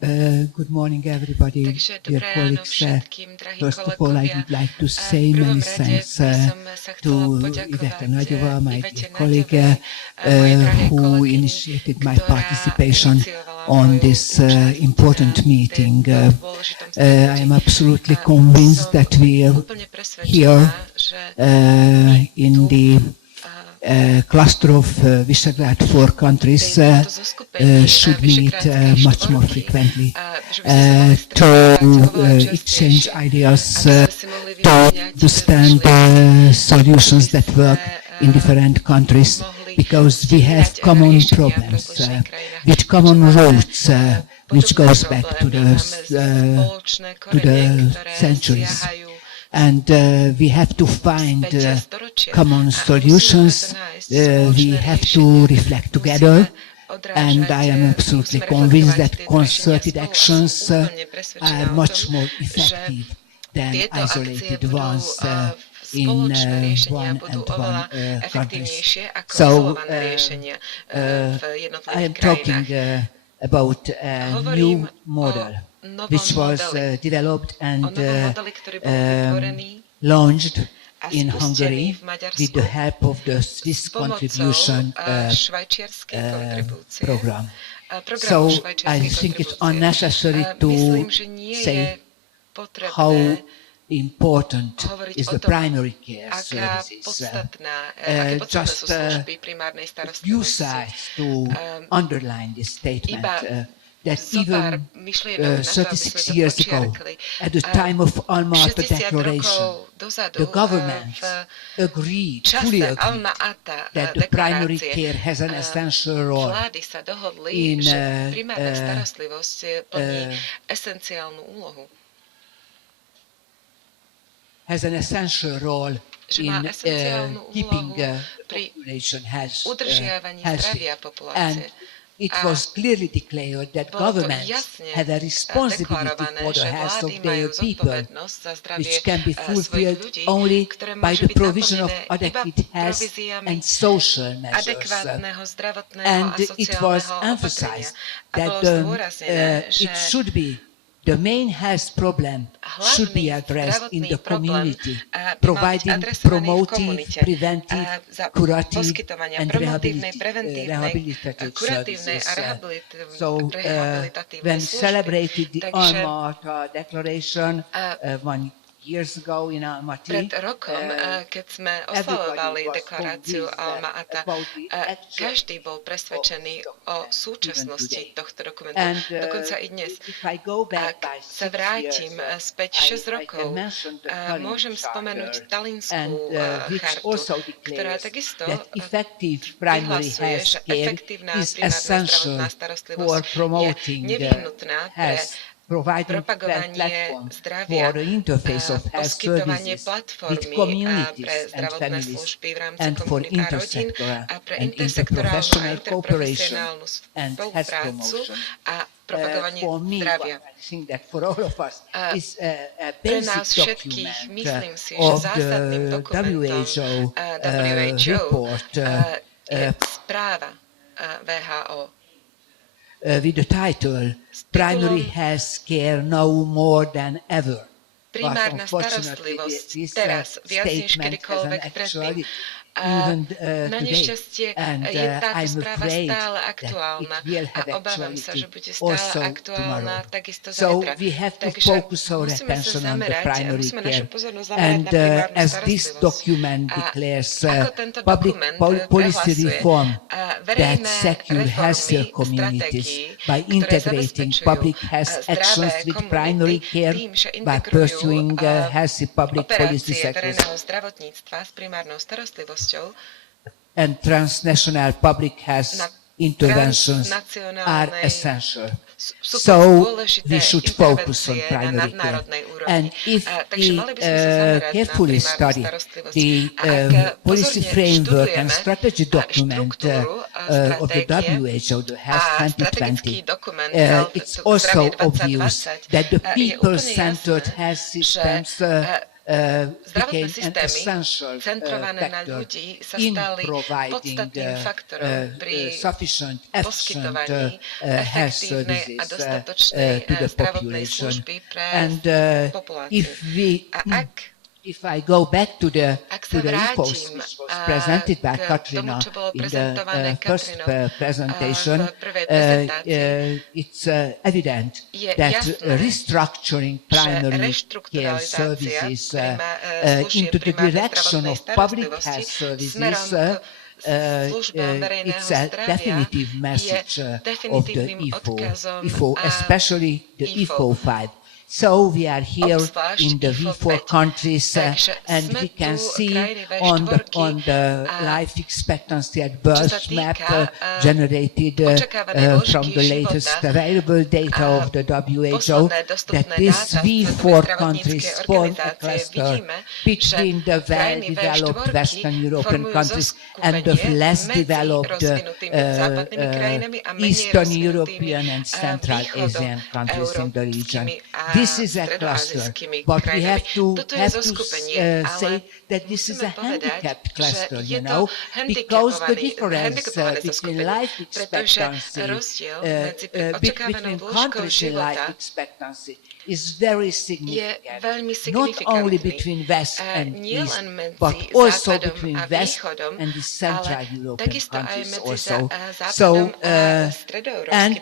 Good morning, everybody. Takže Dear dobré ráno colleagues. všetkým, drahí First of all, I kolegovia. would like to V say prvom many rade thanks by som sa to chcela Iveta poďakovať Nagyová, my Ivete dear colleague, Nagyovej, mojej drahej who kolegyni, initiated my ktorá participation iniciovala on moju this účasť important na meeting. dôležitom I stretnutí. am absolutely convinced Som that we are úplne here presvedčená, že in the cluster of Visegrad 4 countries should meet much more frequently to exchange ideas, to understand solutions that work in different countries, because we have common problems with common roots, which goes back to the centuries. And we have to find common solutions, we have to reflect together, and I am absolutely convinced that concerted actions are much more effective than isolated ones in one country. So I am talking about a new model which was developed and launched in Hungary with the help of the Swiss contribution program. So I think it's unnecessary to say how important is the primary care services. Just a few sides to underline this statement. That even 36 years ago, at the time of Alma Ata Declaration, the government agreed, fully agreed, that the primary care has an essential role in has an essential role in keeping population healthy. And it was clearly declared that governments have a responsibility for the health of their people, which can be fulfilled only by the provision of adequate health and social measures. And it was emphasized that it should be the main health problem should be addressed in the community, providing promotive, preventive, curative and rehabilitative services. So when celebrated the Alma Ata Declaration 1 years ago in Almaty, pred rokom, keď sme oslavovali deklaráciu Alma Ata, každý bol presvedčený o súčasnosti tohto dokumentu. Dokonca i dnes. Ak sa vrátim späť 6 rokov, môžem spomenúť Tallinskú chartu, ktorá takisto vyhlasuje, že efektívna primárna zdravotná starostlivosť je nevyhnutná pre propagovanie zdravia, poskytovanie platformy pre zdravotné služby v rámci komunít a rodín a pre intersektorálnu a interprofesionálnu spoluprácu a propagovanie zdravia. Pre nás všetkých myslím si, že zásadným dokumentom WHO je správa WHO. With the title Primary Health Care Now More Than Ever. Primárna starostlivosť teraz viac než kedykoľvek predtým. Na nešťastie je táto správa stále aktuálna a obávam sa, že bude stále aktuálna takisto zajtra. Takže musíme sa zamerať a musíme našu pozornosť zamerať na primárnu starostlivosť. Ako tento dokument prehlasuje verejné reformy stratégií, ktoré zabezpečujú zdravé komunity tým, že integrujú operácie verejného zdravotníctva s primárnou starostlivosťou and transnational public health interventions are essential. So we should focus on primary care. And if we carefully study the policy framework and strategy document of the WHO, the Health 2020, it's also obvious that the people-centered health systems zdravotné systémy centrované na ľudí sa stali podstatným faktorom pri poskytovaní efektívnej a dostatočnej zdravotnej služby pre populáciu. A if I go back to the reports which was presented by Katrina in the first presentation, it's evident that restructuring primary care services into the direction of public health services it's a definitive message of the EUPHA, especially the EUPHA 5. So we are here in the V4 countries and we can see on the life expectancy at birth map generated from the latest available data of the WHO that these V4 countries form a cluster between the well-developed Western European countries and the less developed Eastern European and Central Asian countries in the region. This is a cluster, but we have to say that this is a handicapped cluster, you know, because the difference between life expectancy, between countries in life expectancy is very significant, not only between West and East, but also between West and the Central European countries also. So, and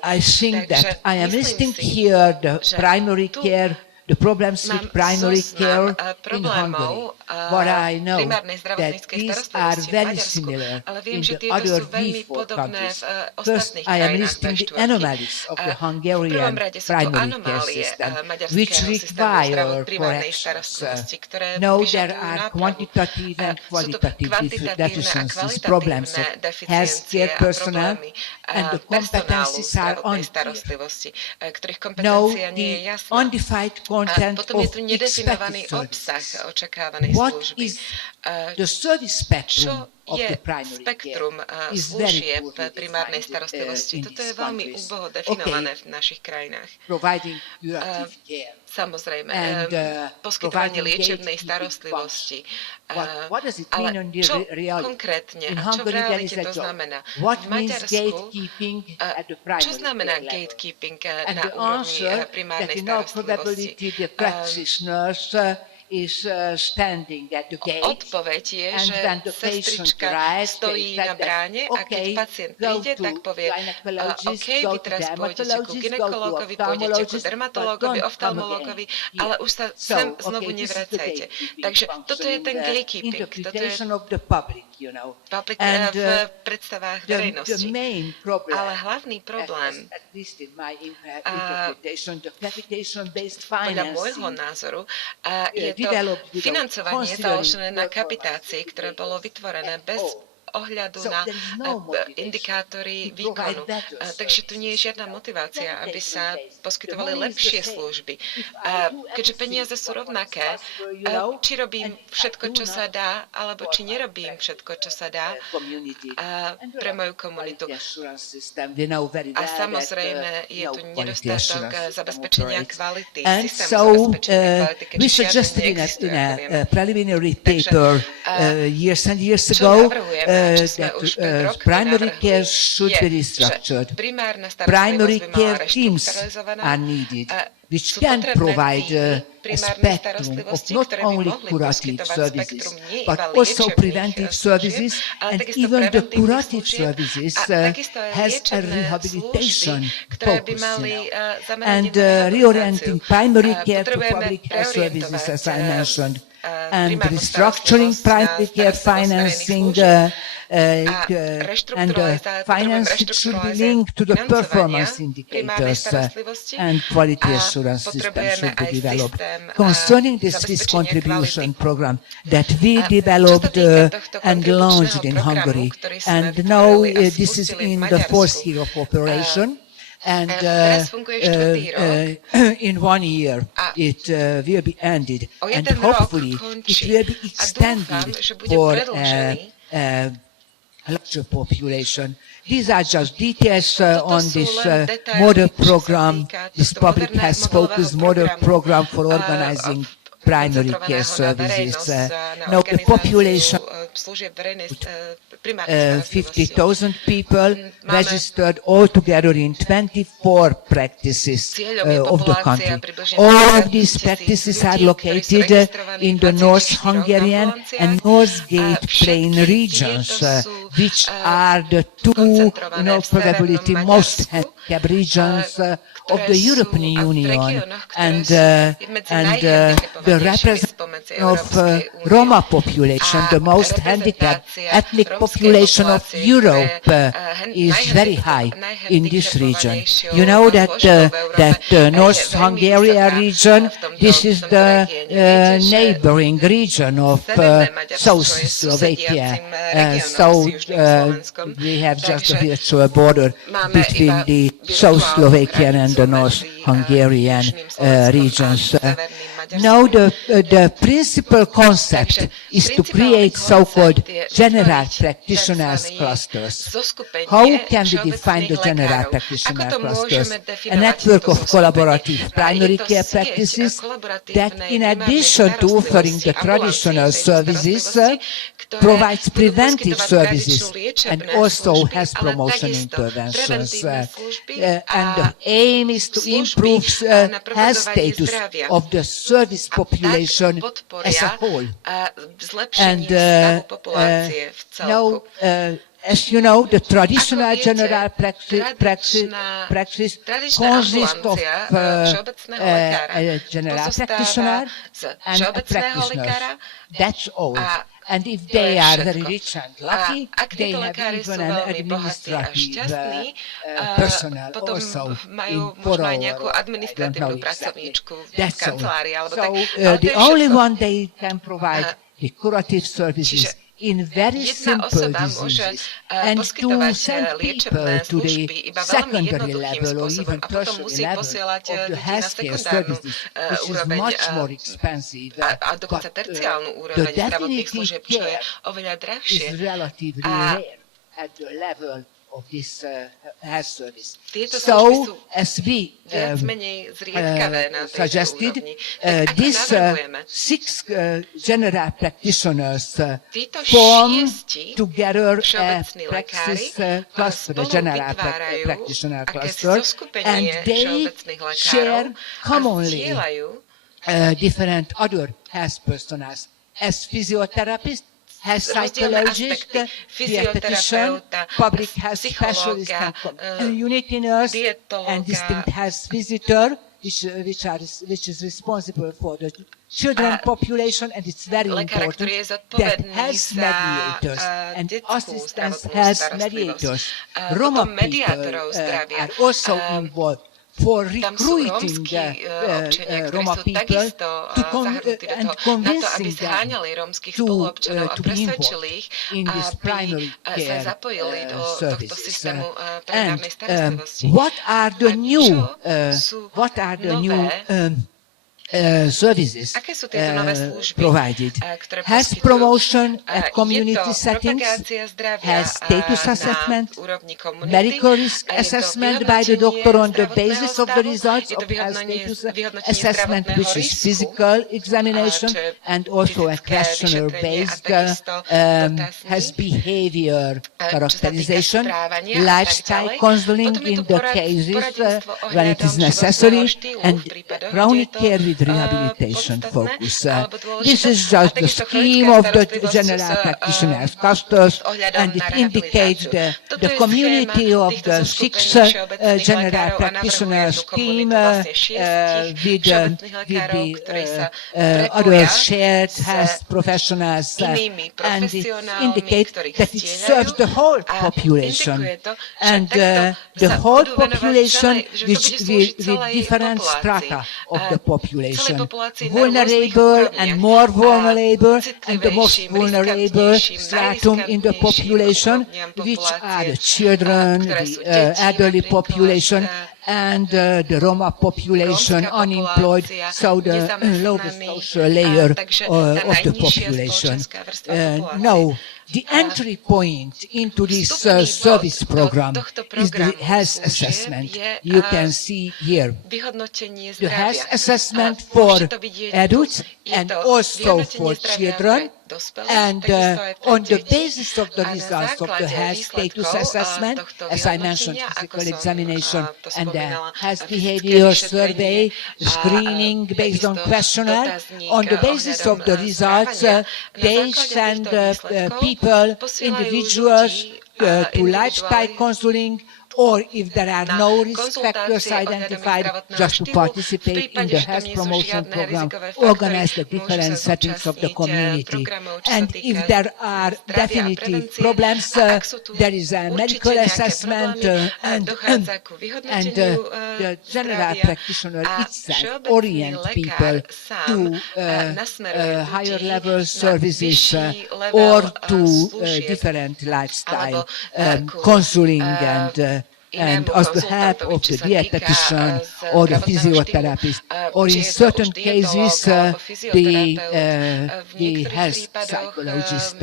I think that I am listing here the primary care, the problems with primary care in Hungary. But I know that these are very similar in the other V4 countries. First, I am listing the anomalies of the Hungarian primary care system, which require corrections. No, there are quantitative and qualitative deficiencies, problems of healthcare personnel, and the competencies are unclear. No, the undefined content of expected services. What is the service spectrum of the primary care is very poorly primárnej starostlivosti. Toto je veľmi úboho definované v našich krajinách. Providing curative care. Samozrejme, poskytovanie liečebnej starostlivosti. Ale čo konkrétne a čo v realite to znamená? V Maďarsku, čo znamená gatekeeping na úrovni primárnej starostlivosti? Is standing at the gate. Odpoveď je, že sestrička stojí na bráne a keď pacient príde, tak povie, OK, vy teraz pôjdete ku gynekológovi, pôjdete ku dermatológovi, oftalmológovi, ale už sa sem znovu nevracajte. Takže toto je ten gatekeeping. Toto je public v predstavách verejnosti. Ale hlavný problém, podľa môjho názoru, je to financovanie založené na kapitácii, ktoré bolo vytvorené bez ohľadu na indikátory výkonu. Takže tu nie je žiadna motivácia, aby sa poskytovali lepšie služby. Keďže peniaze sú rovnaké, či robím všetko, čo sa dá, alebo či nerobím všetko, čo sa dá pre moju komunitu. A samozrejme je tu nedostatok zabezpečenia kvality, systému zabezpečenia kvality, keďže žiadne neexistuje. Preliminary paper years and years ago that primary care should be restructured. Primary care teams are needed, which can provide a spectrum of not only curative services, but also preventive services, and even the curative services has a rehabilitation focus, and reorienting primary care to public health services, as I mentioned, and restructuring primary care financing and finance should be linked to the performance indicators and quality assurance system should be developed. Concerning this risk contribution program that we developed and launched in Hungary, and now this is in the fourth year of operation. And in 1 year it will be ended, and hopefully it will be extended for a larger population. These are just details on this model program, this public health focused model program for organizing primary care services. Now the population 50,000 people registered altogether in 24 practices of the country. All of these practices are located in the North Hungarian and North Gate Plain regions, which are the two, probability most handicapped regions of the European Union, and the representation of Roma population, the most handicapped ethnic population of Europe, is very high in this region. You know that that North Hungarian region, this is the neighboring region of South Slovakia. So we have just a virtual border between the South Slovakian and the North Hungarian regions. Now the principal concept is to create so-called general practitioners clusters. How can we define the general practitioner clusters? A network of collaborative primary care practices that, in addition to offering the traditional services, provides preventive services and also has promotion interventions. And the aim is to improve health status of the service population as a whole. And now, as you know, the traditional general practice consists of a general practitioner and a practitioner. That's all. And if they are very rich and lucky, they have even an administrative personnel also in Poro. That's all. So the only one they can provide the curative services in very simple diseases, and to send people to the secondary level or even tertiary level of the healthcare services, which is much more expensive. But the definitive care is relatively rare at the level of this health service. So, as we suggested, these 6 general practitioners form together a praxis cluster, a general practitioner cluster, and they share commonly different other health personas as physiotherapists, health psychologist, dietitian, public health specialist, and community nurse, and distinct health visitor, which is responsible for the children population, and it's very important that health mediators and assistance health mediators, Roma people are also involved for recruiting Roma people and convincing them to be involved in this primary care services. And what are the new services provided? Health promotion at community settings, health status assessment, medical risk assessment by the doctor on the basis of the results of health status assessment, which is physical examination, and also a questionnaire-based health behavior characterization, lifestyle counseling in the cases when it is necessary, and chronic care with rehabilitation focus. This is just the scheme of the general practitioners clusters, and it indicates the community of the 6 general practitioners team with the other shared health professionals, and it indicates that it serves the whole population, and the whole population with different strata of the population. Vulnerable and more vulnerable, and the most vulnerable stratum in the population, which are the children, the elderly population, and the Roma population, unemployed, so the lowest social layer of the population. Now, The entry point into this service program is the health assessment. You can see here the health assessment for adults and also for children. And on the basis of the results of the health status assessment, as I mentioned, physical examination and the health behavior survey, screening based on questionnaire, on the basis of the results, they send people, individuals, to lifestyle counseling, or if there are no risk factors identified, just to participate in the health promotion program, organize the different settings of the community. And if there are definitive problems, there is a medical assessment and the general practitioner itself orient people to higher level services or to different lifestyle counseling and as the help of the dietitian or the physiotherapist, or in certain cases the health psychologist,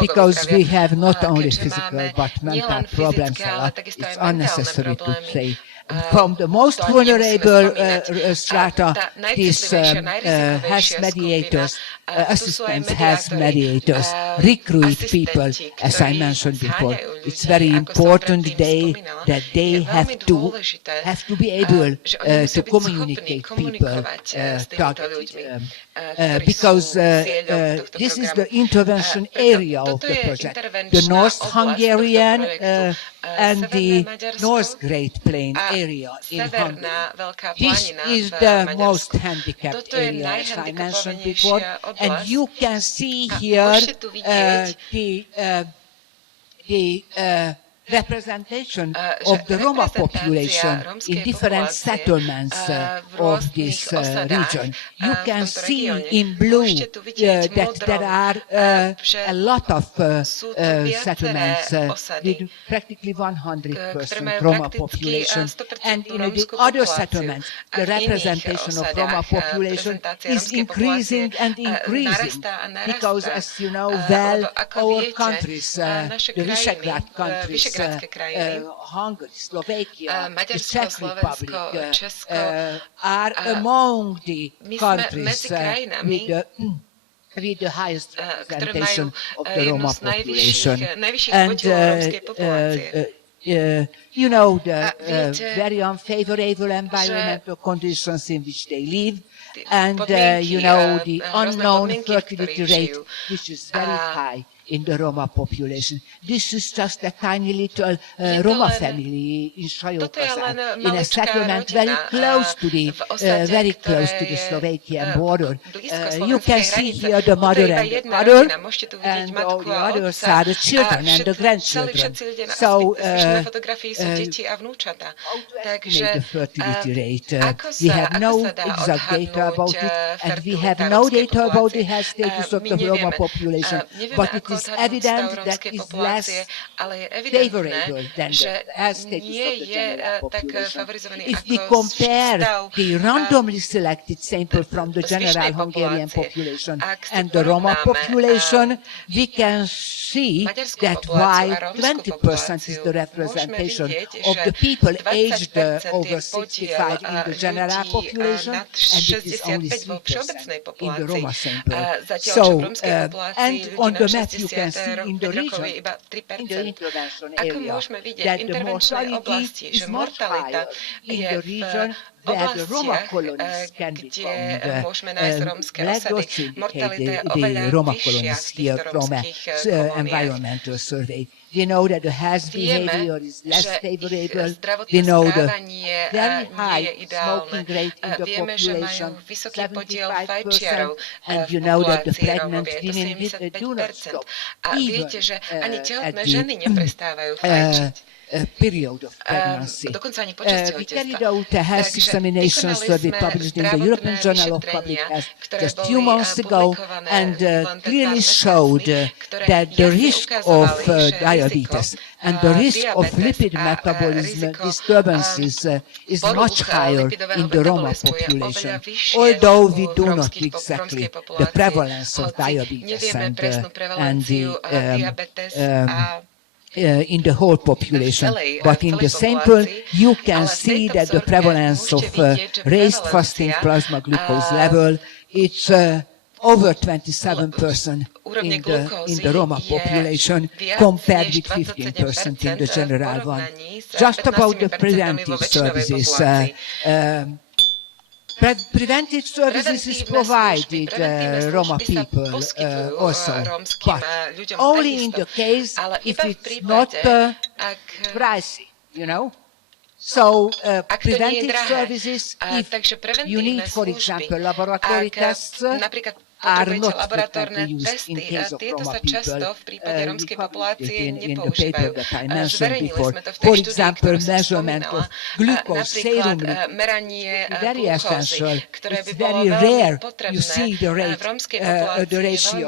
because we have not only physical but mental problems a lot. It's unnecessary to say. From the most vulnerable strata, these health mediators, assistants, health mediators recruit people, as I mentioned before. It's very important that they have to be able to communicate people targeted, because this is the intervention area of the project. The North Hungarian and the North Great Plain area in Hungary. This is the most handicapped area, as I mentioned before, and you can see here the representation of the Roma population in different settlements of this region. You can see in blue that there are a lot of settlements with practically 100% Roma population. And in the other settlements, the representation of Roma population is increasing and increasing because, as you know well, our countries, the Visegrad countries, Hungary, Slovakia, the Czech Republic are among the countries with the highest representation of the Roma population. And you know, the very unfavorable environmental conditions in which they live, and you know, the unknown fertility rate, which is very high in the Roma population. This is just a tiny little Roma family in Sajokazán, in a settlement very close to the Slovakian border. You can see here the mother and the father, and all the others are the children and the grandchildren. So, how to estimate the fertility rate? We have no exact data about it, and we have no data about the health status of the Roma population, but it is evident that is less favorable than the health status of the general population. If we compare the randomly selected sample from the general Hungarian population and the Roma population, we can see that while 20% is the representation of the people aged over 65 in the general population, and it is only 3% in the Roma sample. So, and on the map you can see in the region, in the intervention area, that the mortality is much higher in the region where the Roma colonies can be found. Black dots indicate the Roma colonies here from an environmental survey. We know that the health behavior is less favorable. We know the very high smoking rate in the population, 75%, and you know that the pregnant women do not stop, even at the period of pregnancy. We carried out a health examinations were published in the European Journal of Public Health just a few months ago and clearly showed that the risk of diabetes and the risk of lipid metabolism disturbances is much higher in the Roma population, although we do not exactly the prevalence of diabetes and in the whole population. But in the sample, you can see that the prevalence of raised fasting plasma glucose level, it's over 27% in the Roma population compared with 15% in the general one. Just about the preventive services. Preventive services is provided Roma people also, but only in the case if it's not pricey, you know. So preventive services, if you need, for example, laboratory tests, are not frequently used in case of Roma people. We published it in the paper that I mentioned before. For example, measurement of glucose serum very essential. It's very rare. You see the rate, the ratio.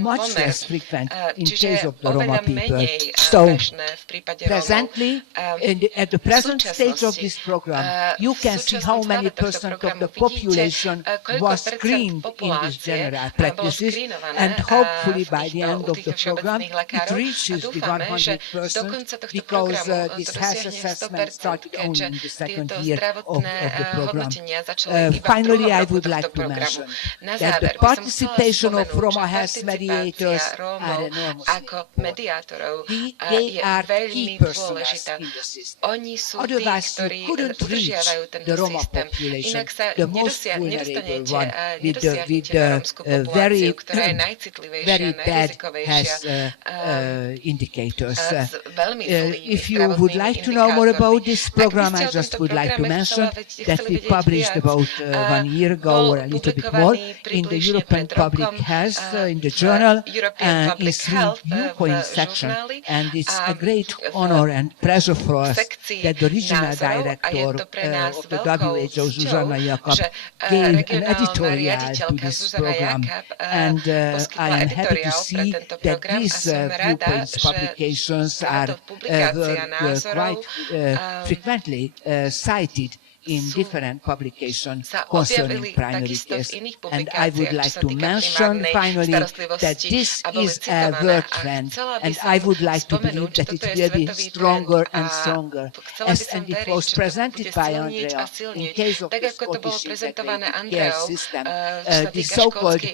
Much less frequent in case of the Roma people. So presently, at the present stage of this program, you can see how many percent of the population was screened in these general practices, and hopefully by the end of the program it reaches the 100% because this health assessment started only in the second year of the program. Finally, I would like to mention that the participation of Roma health mediators are enormously important. They are key personnel in the system. Otherwise, you couldn't reach the Roma population, the most vulnerable one, with the very bad health indicators. If you would like to know more about this program, I just would like to mention that we published about 1 year ago or a little bit more in the European Public Health in the journal in 3 viewpoint section, and it's a great honor and pleasure for us that the regional director of the WHO, Zsuzsanna Jakab, gave an editorial to this program, and I am happy to see that these viewpoints publications were quite frequently cited in different publications concerning primary care. And I would like to mention finally that this is a world trend, and I would like to believe that it will be stronger and stronger. And it was presented by Andrea in case of the Scottish integrated care system. The so-called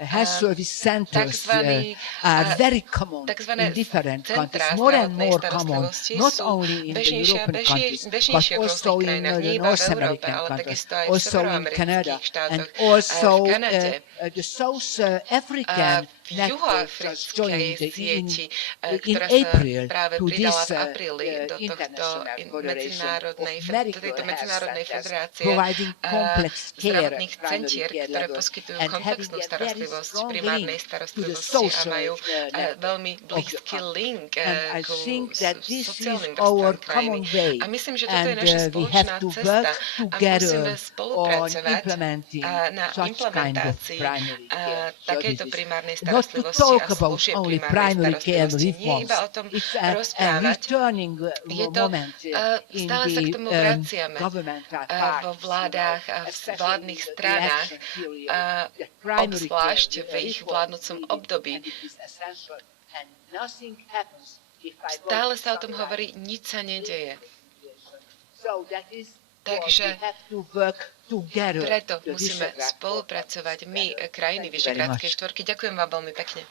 health service centers are very common in different countries, more and more common, not only in the European countries, but also in the North American countries, also in Canada, and also the South African network just joined in April to this international federation of medical health centers, providing complex care at primary care level and having a very strong link to the social network of the country. And I think that this is our common way, and we have to work together on implementing such kind of primary care services. Not to talk about only primary care reforms. It's a returning moment in the governmental parties, vládnych stranách, obzvlášť v ich vládnúcom období. Stále sa o tom hovorí, nič sa nedeje. Takže preto musíme spolupracovať my, krajiny Vyšehradskej štvorky. Ďakujem vám veľmi pekne.